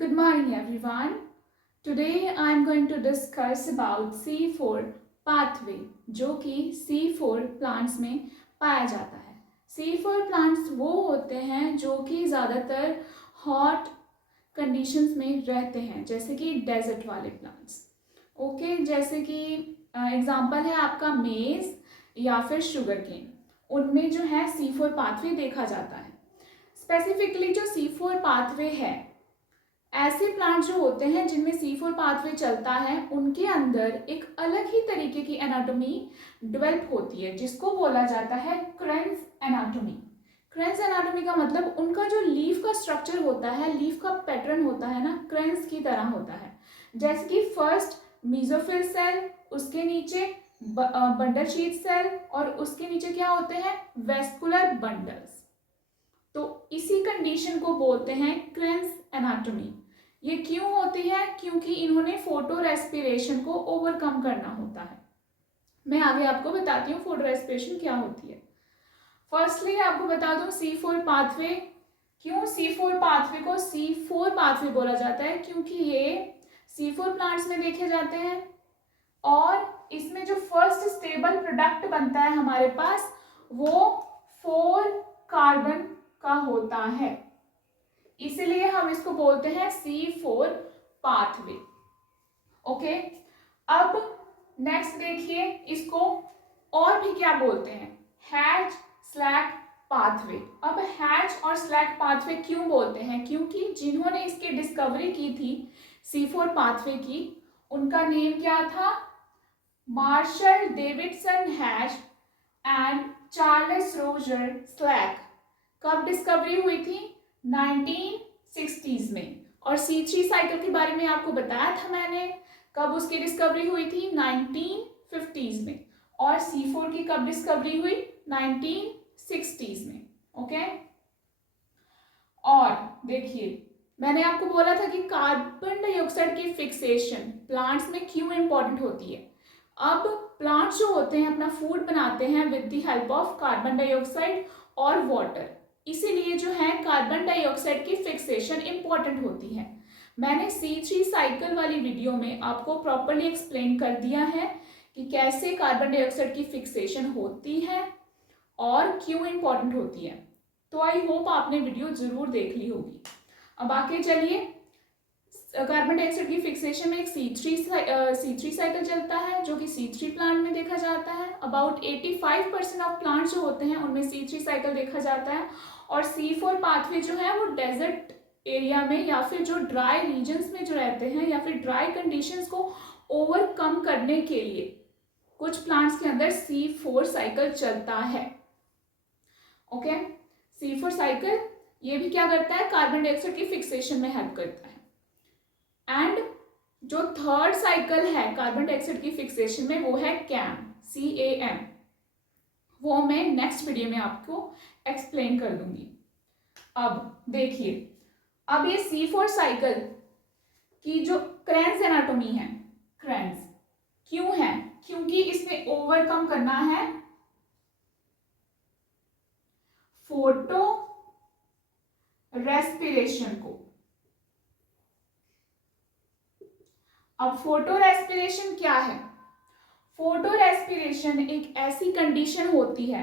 Good morning everyone. Today I am going to discuss about C4 pathway जो कि C4 plants में पाया जाता है। C4 plants वो होते हैं जो कि ज़्यादातर हॉट कंडीशंस में रहते हैं, जैसे कि डेजर्ट वाले प्लांट्स। ओके, जैसे कि एग्जांपल है आपका मेज या फिर शुगर केन, उनमें जो है C4 पाथवे देखा जाता है। स्पेसिफिकली जो C4 पाथवे है, ऐसे प्लांट जो होते हैं जिनमें C4 पाथवे चलता है, उनके अंदर एक अलग ही तरीके की एनाटॉमी डेवलप होती है, जिसको बोला जाता है क्रेन्स एनाटॉमी। क्रेन्स एनाटॉमी का मतलब उनका जो लीफ का स्ट्रक्चर होता है, लीफ का पैटर्न होता है ना, क्रेन्स की तरह होता है। जैसे कि फर्स्ट मीजोफिल सेल, उसके नीचे बंडल शीथ सेल, और उसके नीचे क्या होते हैं, वेस्कुलर बंडल्स। तो इसी कंडीशन को बोलते हैं क्रेन्स एनाटॉमी। ये क्यों होती है? क्योंकि इन्होंने फोटो रेस्पिरेशन को ओवरकम करना होता है। मैं आगे आपको बताती हूँ फोटो रेस्पिरेशन क्या होती है। फर्स्टली आपको बता दूं C4 पाथवे, क्यों C4 पाथवे को C4 पाथवे बोला जाता है, क्योंकि ये C4 प्लांट्स में देखे जाते हैं और इसमें जो फर्स्ट स्टेबल प्रोडक्ट बनता है हमारे पास, वो 4 कार्बन का होता है, इसलिए हम इसको बोलते हैं C4 पाथवे। ओके, अब नेक्स्ट देखिए, इसको और भी क्या बोलते हैं, हैच स्लैक पाथवे। अब हैच और स्लैक पाथवे क्यों बोलते हैं? क्योंकि जिन्होंने इसकी डिस्कवरी की थी C4 पाथवे की, उनका नेम क्या था, Marshall Davidson Hatch and Charles Roger Slack. कब डिस्कवरी हुई थी? 1960s में। और C3 साइकिल के बारे में आपको बताया था मैंने, कब उसकी डिस्कवरी हुई थी? 1950s में। और C4 की कब डिस्कवरी हुई? 1960s में। ओके, और देखिए, मैंने आपको बोला था कि कार्बन डाइऑक्साइड की फिक्सेशन प्लांट्स में क्यों इंपॉर्टेंट होती है। अब प्लांट्स जो होते हैं अपना फूड बनाते हैं with the help of carbon dioxide और वाटर, इसीलिए जो है कार्बन डाइऑक्साइड की फिक्सेशन इंपॉर्टेंट होती है। मैंने C3 साइकिल वाली वीडियो में आपको प्रॉपर्ली एक्सप्लेन कर दिया है कि कैसे कार्बन डाइऑक्साइड की फिक्सेशन होती है और क्यों इंपॉर्टेंट होती है। तो आई होप आपने वीडियो जरूर देख ली होगी। अब आगे चलिए, कार्बन डाइऑक्साइड की फिक्सेशन में एक C3 साइकिल चलता है जो कि C3 प्लांट में देखा जाता है। अबाउट 85% ऑफ प्लांट जो होते हैं उनमें C3 साइकिल देखा जाता है। और C4 पाथवे जो है वो डेजर्ट एरिया में या फिर जो ड्राई रीजन्स में जो रहते हैं या फिर ड्राई कंडीशंस को ओवरकम करने के लिए कुछ प्लांट्स के अंदर C4 साइकिल चलता है। ओके, C4 साइकिल ये भी क्या करता है, कार्बन डाइऑक्साइड की फिक्सेशन में हेल्प करता है। एंड जो थर्ड साइकिल है कार्बन डाइऑक्साइड की फिक्सेशन में, वो है CAM। वो मैं नेक्स्ट वीडियो में आपको एक्सप्लेन कर दूंगी। अब देखिए, अब ये C4 साइकिल की जो क्रेन्स एनाटॉमी है, क्रेन्स क्यों है? क्योंकि इसमें ओवरकम करना है फोटो रेस्पिरेशन को। अब फोटो रेस्पिरेशन क्या है? फोटो रेस्पिरेशन एक ऐसी कंडीशन होती है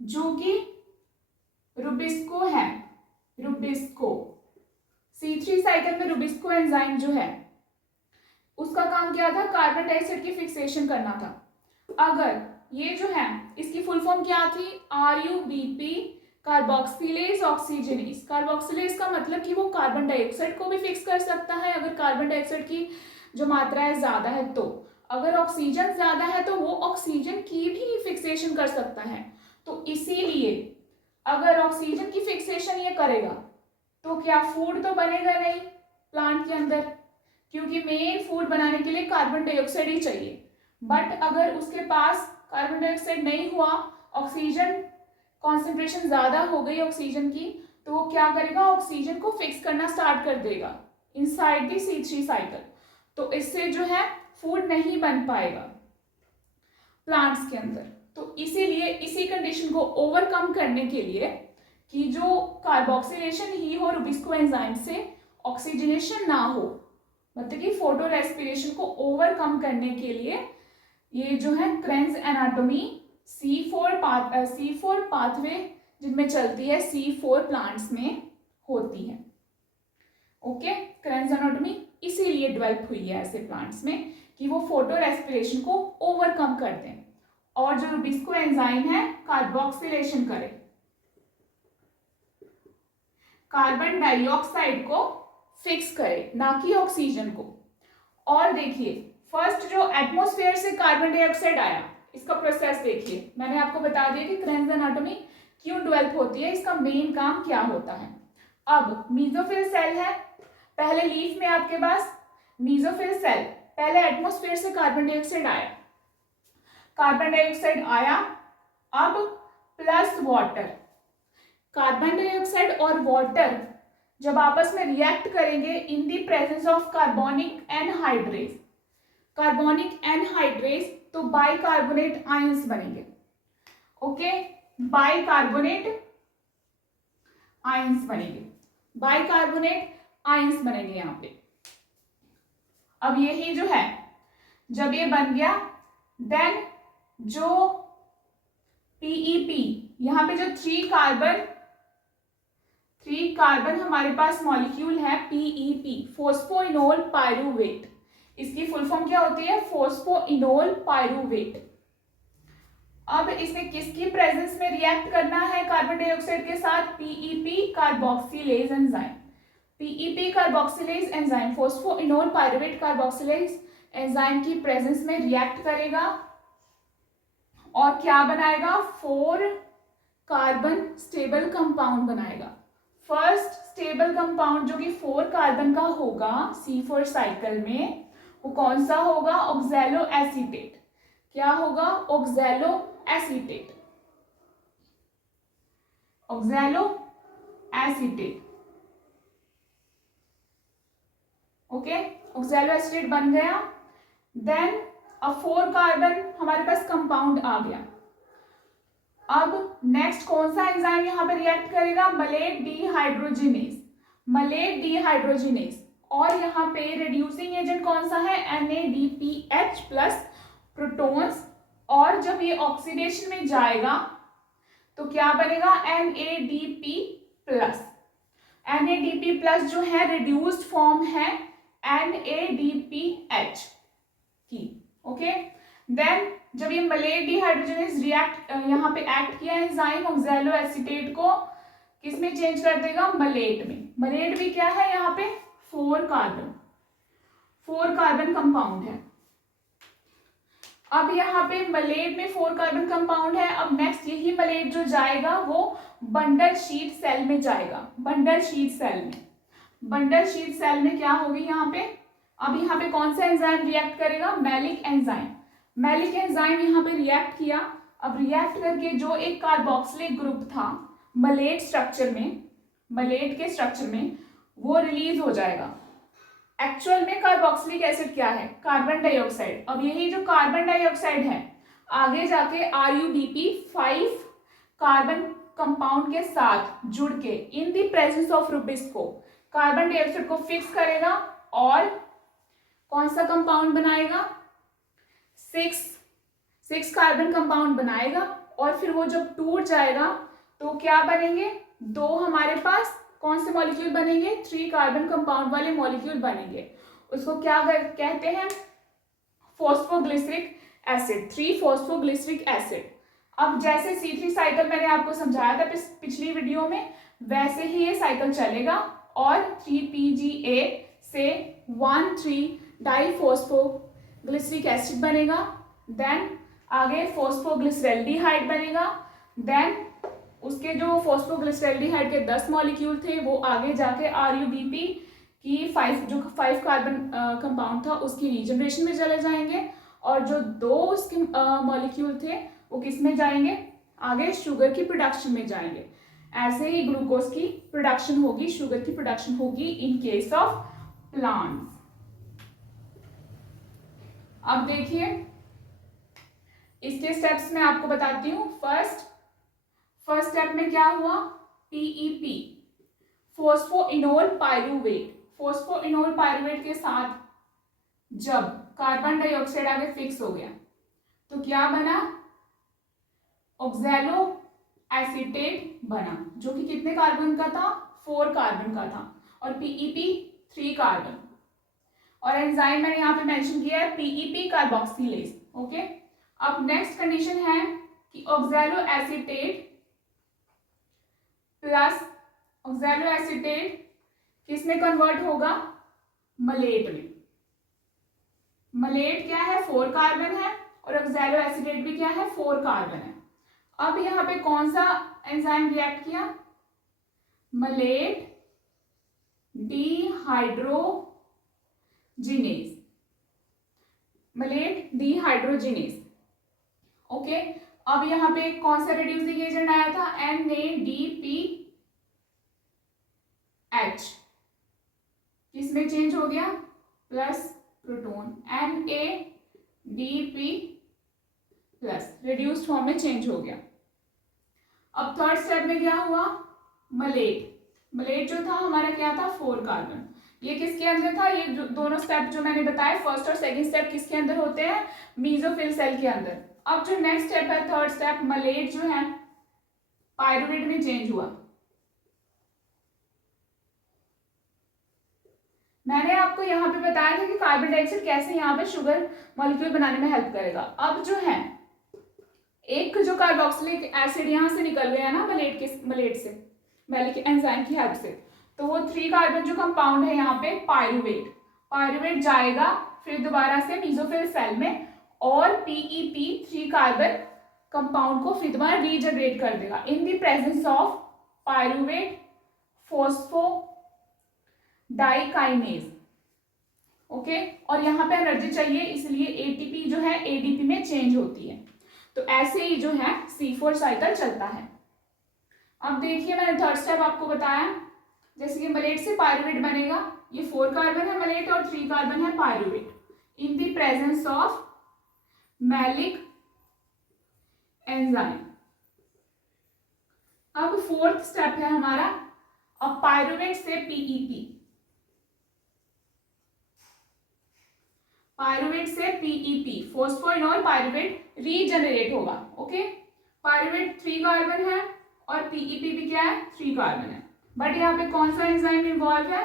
जो कि रुबिस्को है। रुबिस्को C3 साइकिल में रुबिस्को एंजाइम जो है, उसका काम क्या था, कार्बन डाइऑक्साइड की फिक्सेशन करना था। अगर ये जो है, इसकी फुल फॉर्म क्या थी, RUBP, कार्बोक्सिलेज ऑक्सीजनेज। कार्बोक्सिलेज का मतलब कि वो कार्बन डाइऑक्साइड को भी फिक्स कर सकता है अगर कार्बन डाइऑक्साइड की जो मात्रा है ज्यादा है तो, अगर ऑक्सीजन ज्यादा है तो वो ऑक्सीजन की भी फिक्सेशन कर सकता है। तो इसीलिए अगर ऑक्सीजन की फिक्सेशन ये करेगा तो क्या फूड तो बनेगा नहीं प्लांट के अंदर, क्योंकि मेन फूड बनाने के लिए कार्बन डाइऑक्साइड ही चाहिए। बट अगर उसके पास कार्बन डाइऑक्साइड नहीं हुआ, ऑक्सीजन कॉन्सेंट्रेशन ज्यादा हो गई ऑक्सीजन की, तो वो क्या करेगा, ऑक्सीजन को फिक्स करना स्टार्ट कर देगा इनसाइड दी C3 साइकिल। तो इससे जो है फूड नहीं बन पाएगा प्लांट्स के अंदर। तो इसीलिए इसी कंडीशन को ओवरकम करने के लिए कि जो कार्बोक्सिलेशन ही हो रुबिस्को एंजाइम से ऑक्सीजनेशन ना हो, मतलब कि फोटो रेस्पिरेशन को ओवरकम करने के लिए ये जो है क्रेन्स एनाटॉमी C4 पाथवे जिनमें चलती है C4 प्लांट्स में होती है। ओके, क्रेन्स एनाटॉमी इसीलिए डेवलप हुई है ऐसे प्लांट्स में कि वो फोटो रेस्पिरेशन को ओवरकम कर दें और जो रुबिस्को एंजाइम है कार्बोक्सिलेशन करे, कार्बन डाइऑक्साइड को फिक्स करे, ना कि ऑक्सीजन को। और देखिए फर्स्ट जो एटमॉस्फेयर से कार्बन डाइऑक्साइड आया, इसका प्रोसेस देखिए, मैंने आपको बता दिया कि क्रेन्स एनाटॉमी क्यों डेवलप होती है, इसका मेन काम क्या होता है। अब मीजोफिल सेल है, पहले लीफ में आपके पास मीजोफिल सेल, पहले एटमॉस्फेयर से कार्बन डाइऑक्साइड आया, कार्बन डाइऑक्साइड आया, अब प्लस वाटर, कार्बन डाइऑक्साइड और वाटर जब आपस में रिएक्ट करेंगे इन the presence of carbonic anhydrase, carbonic anhydrase तो बाइकार्बोनेट आयंस बनेंगे। ओके, बाइकार्बोनेट आयंस बनेंगे, बाइकार्बोनेट आयंस बनेंगे यहां पे। अब यही जो है जब ये बन गया, देन जो पीईपी, यहां पे जो 3 कार्बन हमारे पास मॉलिक्यूल है पीईपी, फोस्फोइनोल पायरूवेट, इसकी फुल फॉर्म क्या होती है, फोस्फोइनोल पायरूवेट। अब इसमें किसकी प्रेजेंस में रिएक्ट करना है कार्बन डाइऑक्साइड के साथ, PEP carboxylase enzyme, PEP carboxylase enzyme, phosphoenol pyruvate carboxylase enzyme की प्रेजेंस में रिएक्ट करेगा और क्या बनाएगा, 4 कार्बन स्टेबल कंपाउंड बनाएगा। फर्स्ट स्टेबल कंपाउंड जो कि 4 कार्बन का होगा C4 साइकिल में, वो कौन सा होगा, ऑक्सैलो एसीटेट। क्या होगा, oxalo acetate, oxalo acetate. Okay, oxalo acetate बन गया। देन अब 4 कार्बन हमारे पास कंपाउंड आ गया। अब नेक्स्ट कौन सा एंजाइम यहां पे रिएक्ट करेगा, मलेट डीहाइड्रोजिनेज, मलेट डीहाइड्रोजिनेज। और यहाँ पे रिड्यूसिंग एजेंट कौन सा है, NADPH प्लस प्रोटॉन्स। और जब ये ऑक्सीडेशन में जाएगा तो क्या बनेगा, NADP प्लस, NADP प्लस जो है रिड्यूस्ड फॉर्म है NADPH की। ओके, देन जब ये मलेट डीहाइड्रोजिनेज रिएक्ट यहाँ पे एक्ट किया एंजाइम ऑक्सैलो एसीटेट को किस में चेंज कर देगा, मलेट में। मलेट भी क्या है, यहाँ पे 4 कार्बन कंपाउंड है। अब यहाँ पे मलेट में 4 कार्बन कंपाउंड है। अब नेक्स्ट यही मलेट जो जाएगा वो बंडल शीट सेल में जाएगा, बंडल शीट सेल में, बंडल शीट सेल में क्या होगी यहाँ पे, अब यहाँ पे कौन सा एंजाइम रिएक्ट करेगा, मैलिक एंजाइम, मैलिक एंजाइम यहाँ पे रिएक्ट किया। अब रिएक्ट करके जो एक कार्बोक्सिलिक ग्रुप था मलेट स्ट्रक्चर में, मलेट के स्ट्रक्चर में, वो रिलीज हो जाएगा। एक्चुअल में कार्बोक्सिलिक एसिड क्या है, कार्बन डाइऑक्साइड। अब यही जो कार्बन डाइऑक्साइड है आगे जाके RuBP 5 कार्बन कंपाउंड के साथ जुड़ के इन the presence of Rubisco carbon dioxide को फिक्स करेगा और कौन सा कंपाउंड बनाएगा, 6 कार्बन कंपाउंड बनाएगा। और फिर वो जब टूट जाएगा तो क्या बनेंगे, 2 हमारे पास कौन से मॉलिक्यूल बनेंगे, 3 कार्बन कंपाउंड वाले मॉलिक्यूल बनेंगे। उसको क्या कहते हैं, फॉस्फोग्लिसरिक एसिड, 3 फॉस्फोग्लिसरिक एसिड। अब जैसे C3 साइकिल मैंने आपको समझाया था पिछली वीडियो में, वैसे ही ये साइकिल चलेगा और 3PGA से 1,3 डाइफॉस्फोग्लिसरिक एसिड बनेगा। देन आगे फॉस्फोग्लिसरैल्डिहाइड बनेगा। देन उसके जो फॉस्फोग्लिसरैल्डिहाइड के 10 मॉलिक्यूल थे वो आगे जाके RuBP की 5 कार्बन कंपाउंड था उसकी रीजनरेशन में चले जाएंगे और जो 2 उसके मॉलिक्यूल थे वो किस में जाएंगे, आगे शुगर की प्रोडक्शन में जाएंगे। ऐसे ही ग्लूकोज की प्रोडक्शन होगी, शुगर की प्रोडक्शन होगी इन केस ऑफ प्लांट्स। अब देखिए इसके स्टेप्स मैं आपको बताती हूँ। फर्स्ट स्टेप में क्या हुआ, PEP, phosphoenol pyruvate, phosphoenol pyruvate के साथ जब कार्बन डाइऑक्साइड आगे फिक्स हो गया तो क्या बना, ऑक्सैलो एसीटेट बना, जो कि कितने कार्बन का था, 4 कार्बन का था, और पीईपी 3 कार्बन। और एंजाइम मैंने यहाँ पे मेंशन किया है पीईपी कार्बोक्सिलेज। ओके, अब नेक्स्ट कंडीशन है कि oxalo acetate plus oxalo acetate किस में कन्वर्ट होगा, मलेट में। मलेट क्या है, 4 कार्बन है, और ऑक्सैलो एसीटेट भी क्या है, 4 कार्बन है। अब यहाँ पे कौन सा एंजाइम रिएक्ट किया, mullet dehydrogenase, mullet dehydrogenase. Okay, अब यहाँ पे कौन सा रिड्यूसिंग एजेंट आया था, NADPH, किसमें चेंज हो गया, plus proton, NADP plus, reduced form में चेंज हो गया। अब थर्ड स्टेप में क्या हुआ, मलेट, मलेट जो था हमारा क्या था, 4 कार्बन। ये किसके अंदर था, ये दोनों स्टेप जो मैंने बताए फर्स्ट और सेकंड स्टेप किसके अंदर होते हैं, मीसोफिल सेल के अंदर। अब जो नेक्स्ट स्टेप है, थर्ड स्टेप, मलेट जो है पायरुवेट में चेंज हुआ। मैंने आपको यहाँ पे बताया था कि कार्बन डाइऑक्साइड कैसे यहाँ पे शुगर मॉलिक्यूल बनाने में हेल्प करेगा। अब जो है एक जो कार्बोक्सिलिक एसिड यहाँ से निकल गया ना मलेट से मैलिक एंजाइम की हेल्प से, तो वो 3 कार्बन जो कंपाउंड है यहाँ पे पायरुवेट जाएगा फिर दोबारा से मीसोफिल सेल में, और पीईपी 3 कार्बन कंपाउंड को फिर दोबारा रीजनरेट कर देगा in the presence of pyruvate phospho dikinase. Okay, और यहाँ पे एनर्जी चाहिए इसलिए एटीपी जो है एडीपी में चेंज होती है। तो ऐसे ही जो है C4 साइकिल चलता है। अब देखिए मैंने थर्ड स्टेप आपको बताया, जैसे कि मलेट से पायरुवेट बनेगा, ये 4 कार्बन है मलेट और 3 कार्बन है pyruvate in the presence of malic enzyme. अब फोर्थ स्टेप है हमारा, अब पायरुवेट से पीईपी, पायरुवेट से पीईपी फोस्फोइनोल पायरुवेट रीजनरेट होगा। ओके, पायरुवेट 3 कार्बन है और पीईपी भी क्या है, 3 कार्बन है, बट यहाँ पे कौन सा एंजाइम इन्वॉल्व है,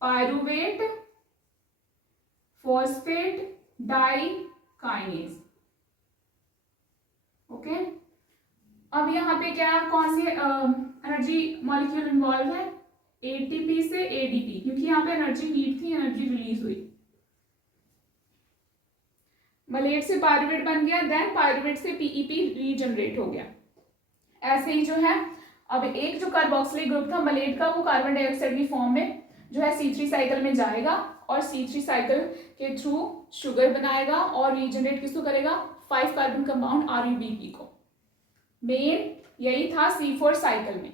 पायरुवेट फॉस्फेट डाइकाइनेज। ओके, अब यहाँ पे क्या कौन सी एनर्जी मॉलिक्यूल इन्वॉल्व है, एटीपी से एडीपी, क्योंकि यहाँ पे एनर्जी नीड थी, एनर्जी रिलीज हुई। मलेट से पायरुवेट बन गया, देन पायरुवेट से पीईपी रीजनरेट हो गया। ऐसे ही जो है अब एक जो कार्बोक्सिलिक ग्रुप था मलेट का, वो कार्बन डाइऑक्साइड की फॉर्म में जो है C3 साइकिल में जाएगा और C3 साइकिल के थ्रू शुगर बनाएगा और रीजनरेट किसको करेगा, 5 कार्बन कंपाउंड RUBP को। मेन यही था C4 साइकिल में।